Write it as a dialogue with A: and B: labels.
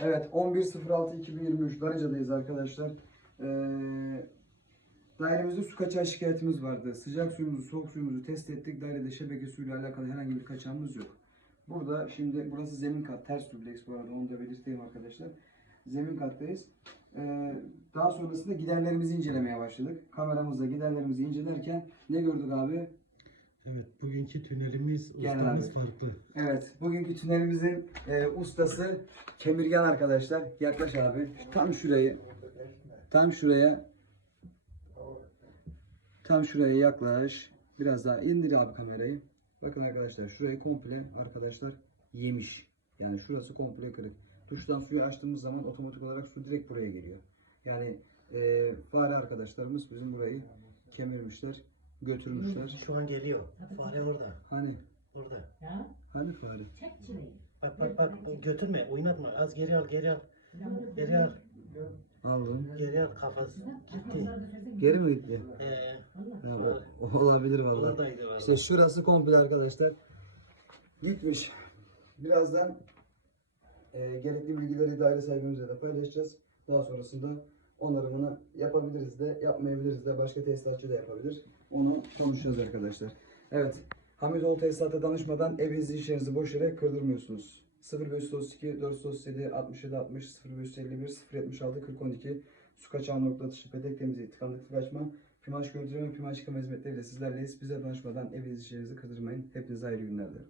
A: Evet 11.06.2023 Darıca'dayız arkadaşlar. Ee, dairemizde su kaçağı şikayetimiz vardı. Sıcak suyumuzu, soğuk suyumuzu test ettik. Dairede şebeke suyuyla alakalı herhangi bir kaçağımız yok. Burada şimdi burası zemin kat, ters dubleks bu arada onu da belirteyim arkadaşlar. Zemin kattayız. Ee, daha sonrasında giderlerimizi incelemeye başladık. Kameramızla giderlerimizi incelerken ne gördük abi?
B: Evet, bugünkü tünelimiz, ustamız
A: abi.
B: farklı.
A: Evet, bugünkü tünelimizin e, ustası Kemirgen arkadaşlar. Yaklaş abi. Tam şurayı, tam şuraya, tam şuraya yaklaş. Biraz daha indir abi kamerayı. Bakın arkadaşlar, şurayı komple arkadaşlar yemiş. Yani şurası komple kırık. Duştan suyu açtığımız zaman otomatik olarak su direkt buraya geliyor. Yani e, fare arkadaşlarımız bizim burayı kemirmişler, götürmüşler.
B: Şu an geliyor. Fare orada.
A: Hani,
B: Orada.
C: Ya,
A: hani fare?
C: çek çileyi.
B: Bak bak bak götürme, oynatma. Az geri al, geri al. Geri al,
A: Aldım.
B: geri al kafası. Gitti.
A: Geri mi gitti?
B: Ee,
A: Ha, o, o olabilir vallahi. İşte şurası komple arkadaşlar. Gitmiş. Birazdan e, gerekli bilgileri daire sahibimizle de paylaşacağız. Daha sonrasında onarımını yapabiliriz de yapmayabiliriz de başka tesisatçı da yapabilir. Onu konuşacağız arkadaşlar. Evet. Hamidoğlu tesisata danışmadan evinizi işlerinizi boş yere kırdırmıyorsunuz. 0532 437 67 60 0551 076 40 12 su kaçağı nokta atışı petek temizliği tıkanıklık açma Pimaş gördürme, pimaş yıkama hizmetleriyle sizlerleyiz. Bize danışmadan evinizi işlerinizi kırdırmayın. Hepinize hayırlı günler dilerim.